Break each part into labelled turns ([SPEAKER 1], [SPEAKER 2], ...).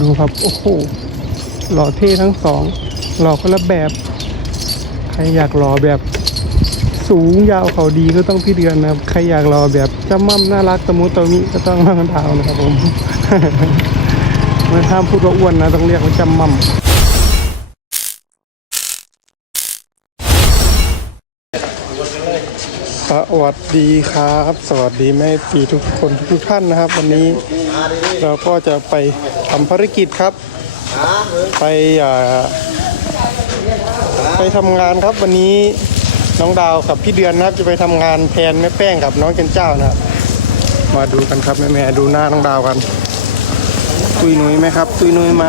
[SPEAKER 1] ดูครับ โอ้โห หล่อเท่ทั้งสอง หล่อคนละแบบ ใครอยากหล่อแบบ สูงยาวเขาดีก็ต้องพี่เดือนนะครับ ใครอยากหล่อแบบจำมั่มน่ารักตะมุตะมิก็ต้องน้องดานะครับผมไม่ห้ามพูดว่าอ้วนนะ ต้องเรียกว่าจำมั่มสวัสดีครับ สวัสดีแม่ปีทุกคนทุกท่านนะครับ วันนี้เราก็จะไป ทำภารกิจครับ ไปอ่าไปทำงานครับวันนี้น้องดาวกับพี่เดือนนะครับ จะไปทำงานแทนแม่แป้งกับน้องเจนเจ้านะครับ มาดูกันครับแม่แม่ๆดูหน้าน้องดาวกันตุยนุ้ยไหมครับ ตุยนุ้ยไหม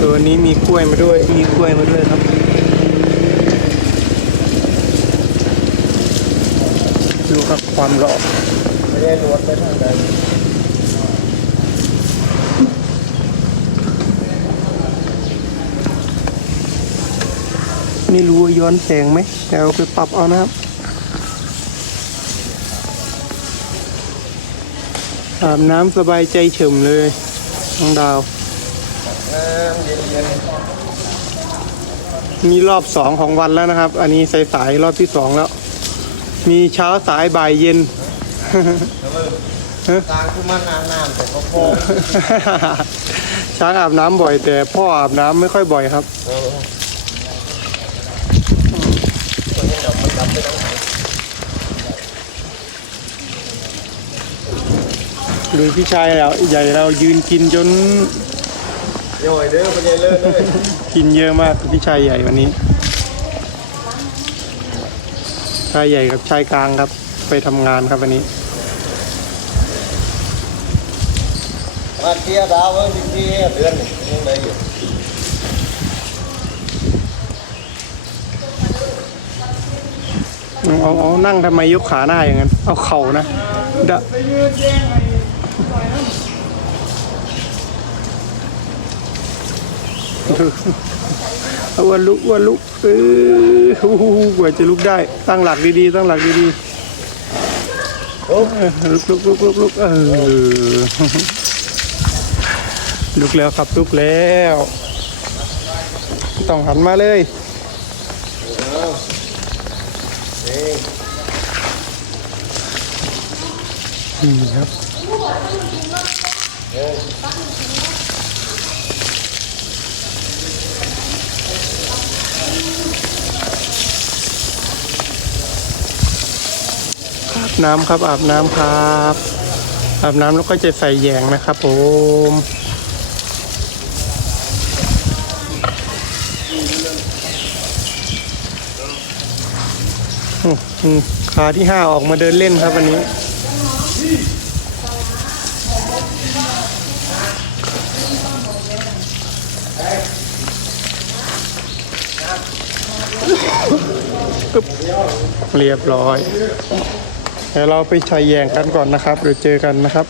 [SPEAKER 1] ตัวนี้มีกล้วยมาด้วย มีกล้วยมาด้วยครับดูครับความหล่อ
[SPEAKER 2] ไม่ได้รวดไปทางใด
[SPEAKER 1] ไม่รู้ว่าย้อนแสงไหมแต่เอาไปปรับเอานะครับอาบน้ำสบายใจเฉมเลยน้องดาว
[SPEAKER 2] น้ำเย็นเย็น
[SPEAKER 1] มีรอบสองของวันแล้วนะครับ อันนี้สายๆรอบที่สองแล้ว มีเช้าสายบ่ายเย็น
[SPEAKER 2] กลางคือมันน้ำน้ำแต่ก็พอ
[SPEAKER 1] ช้างอาบน้ำบ่อยแต่พ่ออาบน้ำไม่ค่อยบ่อยครับ
[SPEAKER 2] เออ
[SPEAKER 1] ดูพี่ชายเราใหญ่เรายืนกินจน
[SPEAKER 2] ย่อยเด้อไปเลยเลิศเลย
[SPEAKER 1] กินเยอะมากพี่ชายใหญ่วันนี้ ชายใหญ่กับชายกลางครับ ไปทำงานครับวันนี้
[SPEAKER 2] มาเที่ยวดาวเอ้ยพี่ที่เดือนยังไงอยู่
[SPEAKER 1] เอาเอานั่งทำไมยกขาหน้าอย่างนั้น เอาเข่านะดะ เอาลุกอ้วนลุกเออฮู้ฮู้ฮู้กว่าจะลุกได้ ตั้งหลักดีๆตั้งหลักดีๆ
[SPEAKER 2] โอ้
[SPEAKER 1] ลุกลุกลุกลุกลุกเออลุกแล้วครับลุกแล้ว ต้องหันมาเลย
[SPEAKER 2] นี่
[SPEAKER 1] ครับ อาบน้ำครับ อาบน้ำครับ อาบน้ำแล้วก็จะใส่แยงนะครับผมอืมอืมขาที่ห้าออกมาเดินเล่นครับวันนี้ เรียบร้อย เดี๋ยวเราไปชัยแยงกันก่อนนะครับเดี๋ยวเจอกันนะครับ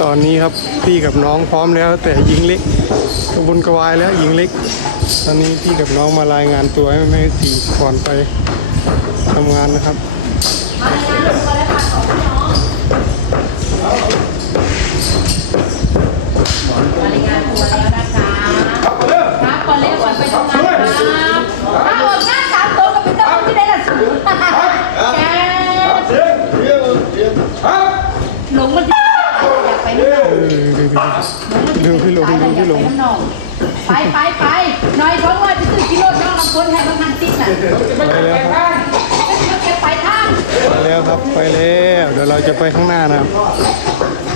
[SPEAKER 1] ตอนนี้ครับพี่กับน้องพร้อมแล้ว แต่ยิงเล็กกระบุนกระวายแล้วยิงเล็ก ตอนนี้พี่กับน้องมารายงานตัวให้แม่สีก่อนไปทำงานนะครับ
[SPEAKER 3] รายงานตัวแล้วนะคะครับก่อนเร็วก่อนไปทำงานครับถ้าออกหน้าสามตัวก็เป็นต้องที่ได้ละสูงแก
[SPEAKER 2] เดี๋ยวเดี๋ยว
[SPEAKER 3] หลงมันอยากไปนู่น
[SPEAKER 1] ดูพี่หลงดูพี่หลง
[SPEAKER 3] ไปไปไปหน่อยท้องลอยไปซื้อกิโลน้องลำพ้นให้มันมันติดน่ะ
[SPEAKER 1] ไปแล้วครับ
[SPEAKER 3] ไปทาง
[SPEAKER 1] ไปแล้วครับไปแล้วเดี๋ยวเราจะไปข้างหน้านะครับ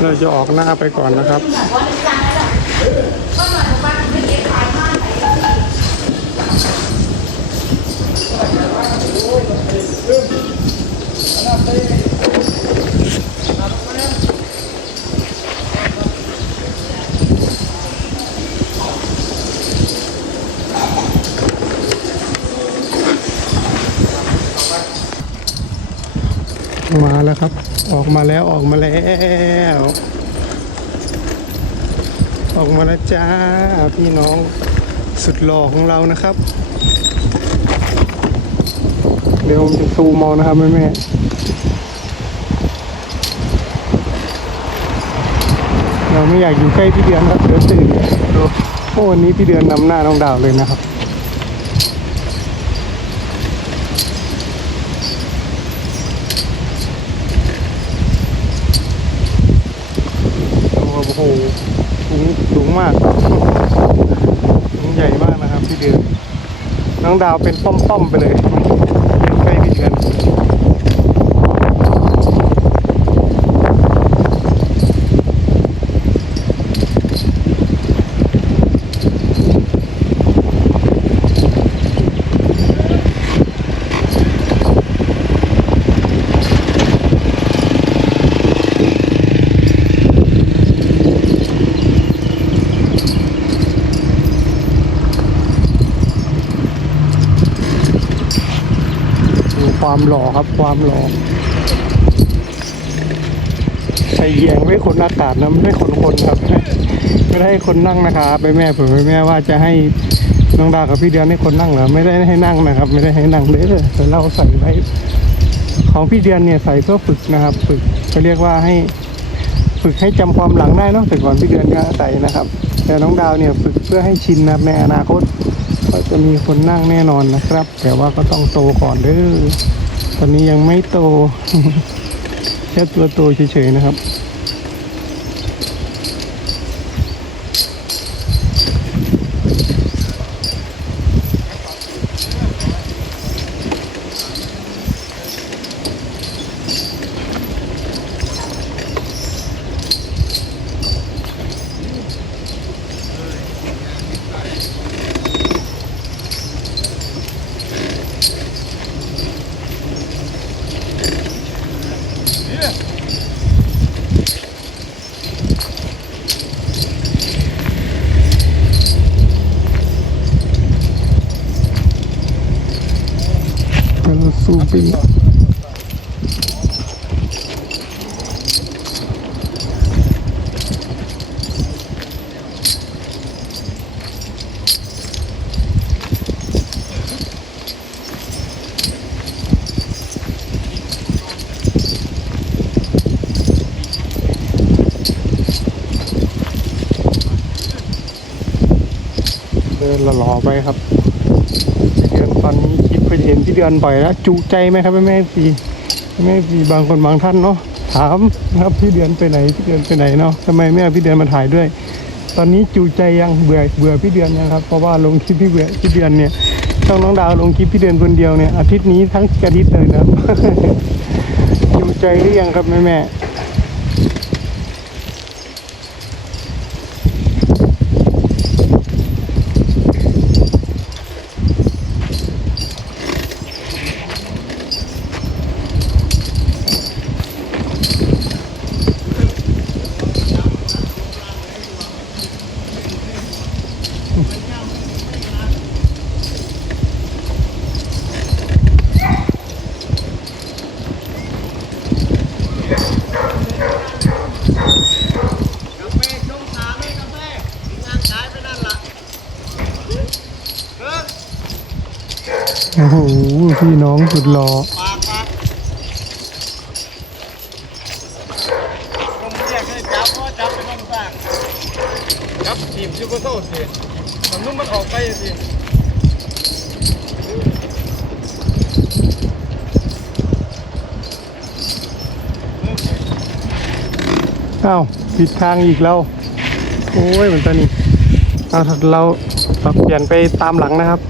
[SPEAKER 1] เราจะออกหน้าไปก่อนนะครับ
[SPEAKER 3] วันนี้จังแล้วก็หน่อยว่าไม่เก็บขายมากไหน
[SPEAKER 1] มา แล้วครับ ออกมาแล้วออกมาแล้ว ออกมาแล้วจ้าพี่น้องสุดหล่อของเรานะครับ เดี๋ยวผมจะซูมมองนะครับแม่แม่เราไม่อยากอยู่ใกล้พี่เดือนครับเดี๋ยวตื่นดูโอ้วันนี้พี่เดือนนำหน้าน้องดาวเลยนะครับ โอ้โหสูงสูง มากใหญ่มากนะครับพี่เดือนน้องดาวเป็นป้อมๆไปเลยยืนใกล้พี่เดือน ดูความ หล่อครับความหล่อใส่เยียงไว้ขนอากาศนะไม่ขนคนครับไม่ได้ให้คนนั่งนะครับไปแม่ผมไปแม่ว่าจะให้น้องดาวกับพี่เดือนให้คนนั่งเหรอไม่ได้ให้นั่งนะครับ ไม่ได้ให้นั่งเลยแต่เราใส่ไว้ของพี่เดือนเนี่ยใส่เพื่อฝึกนะครับ ฝึกเขาเรียกว่าให้ฝึกให้จำความหลังได้เนอะแต่ก่อนพี่เดือนก็ใส่นะครับ แต่น้องดาวเนี่ยฝึกเพื่อให้ชินนะครับในอนาคตก็จะมีคนนั่งแน่นอนนะครับ แต่ว่าก็ต้องโตก่อนเด้อ ตอนนี้ยังไม่โต แค่ตัวโตเฉยๆนะครับ หล่อๆไปครับพี่เดือนตอนนี้คลิปไปเห็นพี่เดือนบ่อยแล้วจุใจไหมครับแม่พีแม่พีบางคนบางท่านเนาะถามนะครับพี่เดือนไปไหนพี่เดือนไปไหนเนาะทำไมไม่เอาพี่เดือนมาถ่ายด้วย ตอนนี้จูใจยังเบื่อเบื่อพี่เดือนนะครับ เพราะว่าลงคลิปพี่เบื่อพี่เดือนเนี่ยช่องน้องดาวลงคลิปพี่เดือนคนเดียวเนี่ยอาทิตย์นี้ทั้งอาทิตย์เลยนะจูใจหรือยังครับแม่แม่
[SPEAKER 2] กาแฟชงสามเลยกาแฟงานขายไปนั่นล่ะเออ
[SPEAKER 1] โอ้โห พี่น้องสุดหล่อ
[SPEAKER 2] ปากปากผมเรียกให้จับเพราะจับเป็นน้องสร้างจับทีมยูโกโซ่สิมันนุ่มมันออกไปสิ
[SPEAKER 1] อ้าวผิดทางอีกแล้ว โอ้ยเหมือนตอนนี้เอาเราเราเปลี่ยนไปตามหลังนะครับ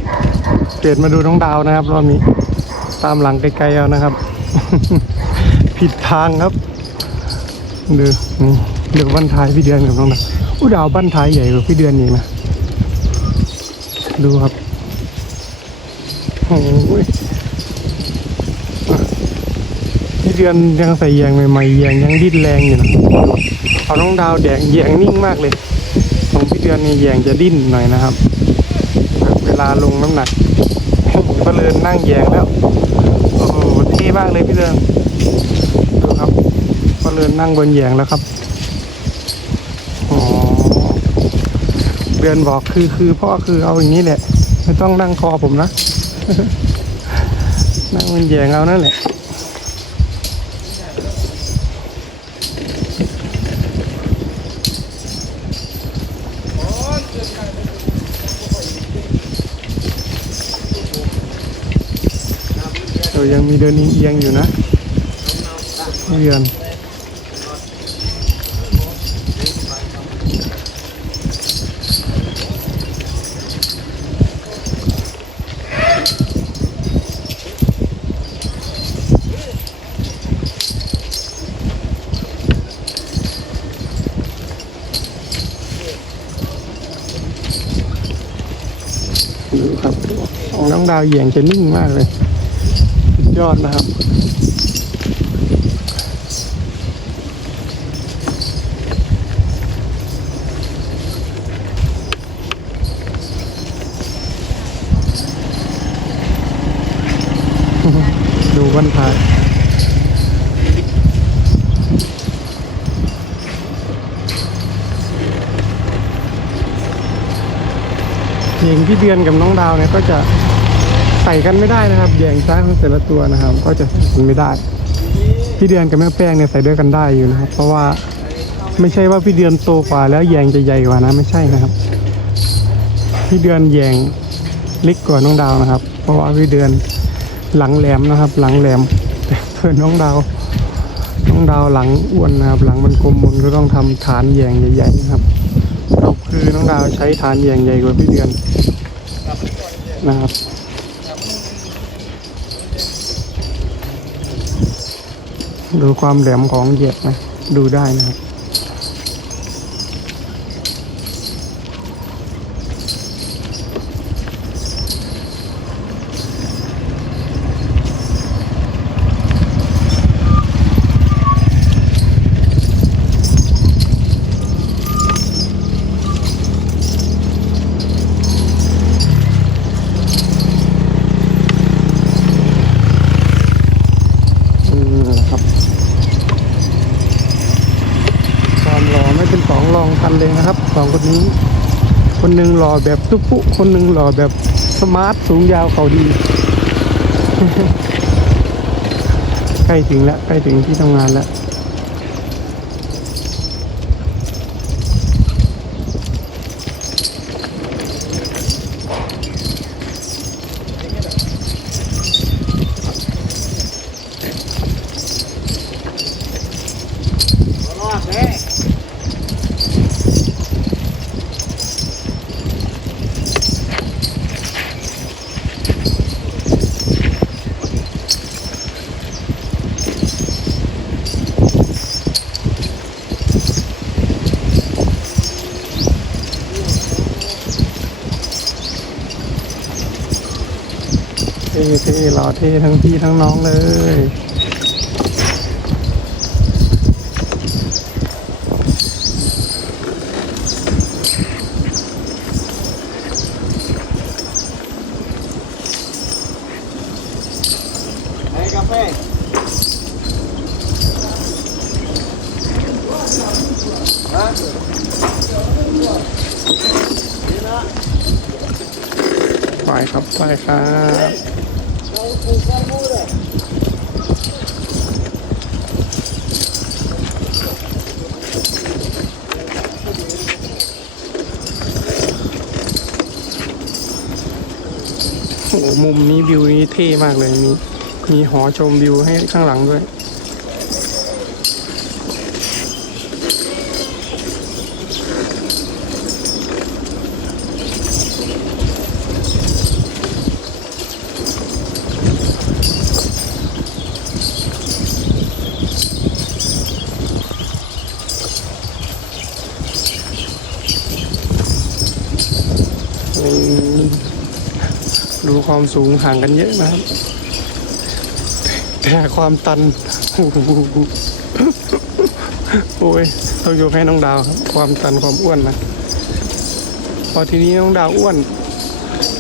[SPEAKER 1] เปลี่ยนมาดูน้องดาวนะครับรอบนี้ตามหลังไกลๆเอานะครับ ผิดทางครับดูนี่เดี๋ยวบ้านท้ายพี่เดือนกับน้องดาวอู้ดาวบ้านท้ายใหญ่กว่าพี่เดือนอีกนะดูครับโอ้ยพี่เดือนยังใส่แยงใหม่ๆแยงยังดิ้นแรงอยู่นะเอาน้องดาวแดงแยงนิ่งมากเลยของพี่เดือนนี่แยงจะดิ้นหน่อยนะครับ เวลาลงน้ำหนัก ก็เลยนั่งแยงแล้ว โอ้โหเท่มากเลยพี่เดือนดูครับก็เลยนั่งบนแยงแล้วครับอ๋อเดือนบอกคือคือพ่อคือเอาอย่างนี้แหละ ไม่ต้องนั่งคอผมนะ นั่งบนแยงเอานั่นแหละ ยังมีเดินเอียงอยู่นะเดือนครับน้องดาวเหยียงจะนิ่งมากเลย ยอดนะครับ ดูวันพายหยียงพี่เดือนกับน้องดาวเนี่ยก็จะ ส่กันไม่ได้นะครับเหยียงซ้ายของแต่ละตัวนะครับ ก็จะใส่กันไม่ได้ พี่เดือนกับแม่แป้งเนี่ยใส่ด้วยกันได้อยู่นะครับ เพราะว่าไม่ใช่ว่าพี่เดือนโตกว่าแล้วแยงจะใหญ่กว่านะไม่ใช่นะครับ พี่เดือนแยงเล็กกว่าน้องดาวนะครับ เพราะว่าพี่เดือนหลังแหลมนะครับ หลังแหลมแต่เพื่อนน้องดาว น้องดาวหลังอ้วนนะครับ หลังมันกลมมนก็ต้องทำฐานแยงใหญ่ๆนะครับสรุปคือน้องดาวใช้ฐานแยงใหญ่กว่าพี่เดือนนะครับ ดูความแหลมของเหยียบนะดูได้นะครับ อืมนะครับ ความหล่อไม่เป็นสองรองกันเลยนะครับสองคนนี้ คนหนึ่งห ล่อแบบตุ๊ปุคนหนึ่งหล่อแบบสมาร์ทสูงยาวเขาดี ใกล้ถึงแล้วใกล้ถึงที่ทำงานแล้ว เท่เท่หล่อเท่ทั้งพี่ทั้งน้องเลย
[SPEAKER 2] ไอ้กาแฟ
[SPEAKER 1] ไปครับไปครับ โอ้โหมุมนี้วิวนี้เท่มากเลย มีมีหอชมวิวให้ข้างหลังด้วย ความสูงห่างกันเยอะนะครับ แต่ความตัน โอ้โหโอ้ยต้องยกให้น้องดาวความตันความอ้วนนะ พอทีนี้น้องดาวอ้วน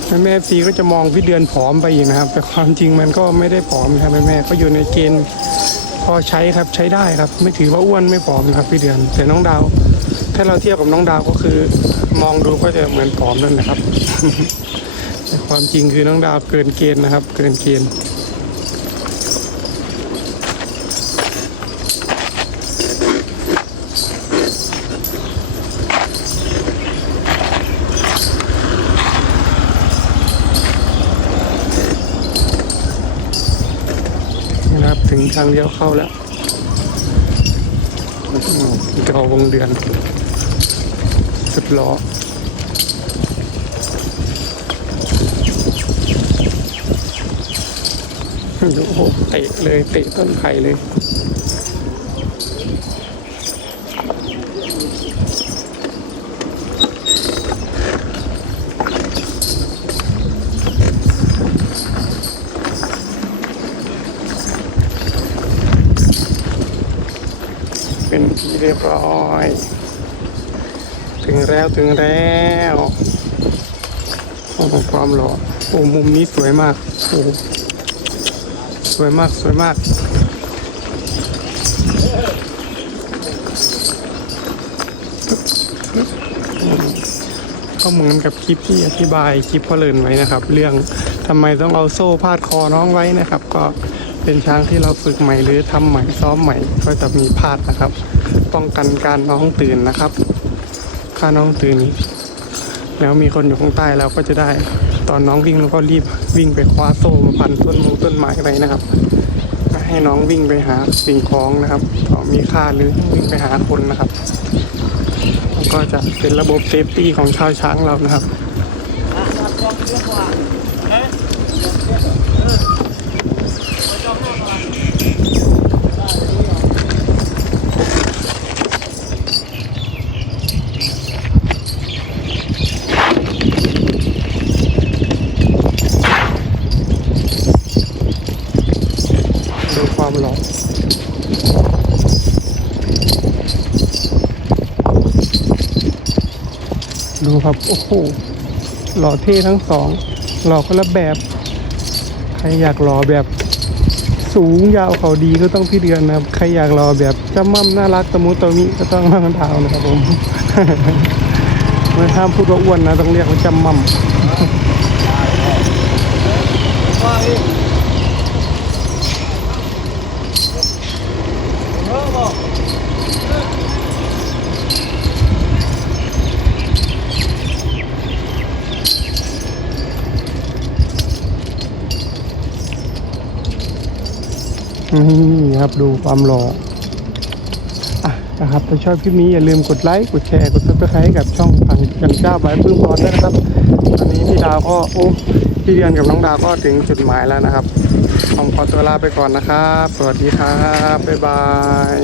[SPEAKER 1] แม่แม่ฟีก็จะมองพี่เดือนผอมไปอีกนะครับ แต่ความจริงมันก็ไม่ได้ผอมนะครับแม่แม่ก็อยู่ในเกณฑ์พอใช้ครับใช้ได้ครับ ไม่ถือว่าอ้วนไม่ผอมนะครับ พี่เดือน แต่น้องดาว ถ้าเราเทียบกับน้องดาวก็คือ มองดูก็จะเหมือนผอมนั่นนะครับ ความจริงคือน้องดาวเกินเกณฑ์นะครับ เกินเกณฑ์ทางเลี้ยวเข้าแล้วอืมเกาวงเดือนสุดล้อ โอ้โหเตะเลยเตะต้นไผ่เลยเป็นที่เรียบร้อย ถึงแล้วถึงแล้วความหล่อโอ้มุมนี้สวยมากโอ้ วยมาก สวยมาก ก็เหมือนกับคลิปที่อธิบายคลิปพ่อเลินไว้นะครับ เรื่องทำไมต้องเอาโซ่พาดคอน้องไว้นะครับ ก็เป็นช้างที่เราฝึกใหม่หรือทำใหม่ซ้อมใหม่ก็จะมีพาดนะครับ ป้องกันการน้องตื่นนะครับถ้าน้องตื่น แล้วมีคนอยู่ข้างใต้เราก็จะได้ ตอนน้องวิ่งเราก็รีบวิ่งไปคว้าโซ่มาพันต้นมูต้นไม้ไปนะครับก็ให้น้องวิ่งไปหาสิ่งของนะครับของมีค่าหรือวิ่งไปหาคนนะครับ ก็จะเป็นระบบเซฟตี้ของชาวช้างเรานะครับ ดู ความหล่อดูครับ โอ้โห หล่อเท่ทั้งสอง หล่อคนละแบบ ใครอยากหล่อแบบ สูงยาวเขาดีก็ต้องพี่เดือนนะครับ ใครอยากหล่อแบบจำมั่มน่ารักตะมุตะมิก็ต้องมาคันเท้านะครับผมไม่ห้ามพูดว่าอ้วนนะ ต้องเรียกว่าจำมั่ม นี่ครับดูความหล่ออะนะครับถ้าชอบคลิปนี้อย่าลืมกดไลค์กดแชร์กดซับสไครต์กับช่องพังกันเจ้าใบพึ่งพอด้วยนะครับ ตอนนี้พี่ดาวก็โอ้พี่เดือนกับน้องดาวก็ถึงจุดหมายแล้วนะครับผมขอตัวลาไปก่อนนะครับ สวัสดีครับบ๊ายบาย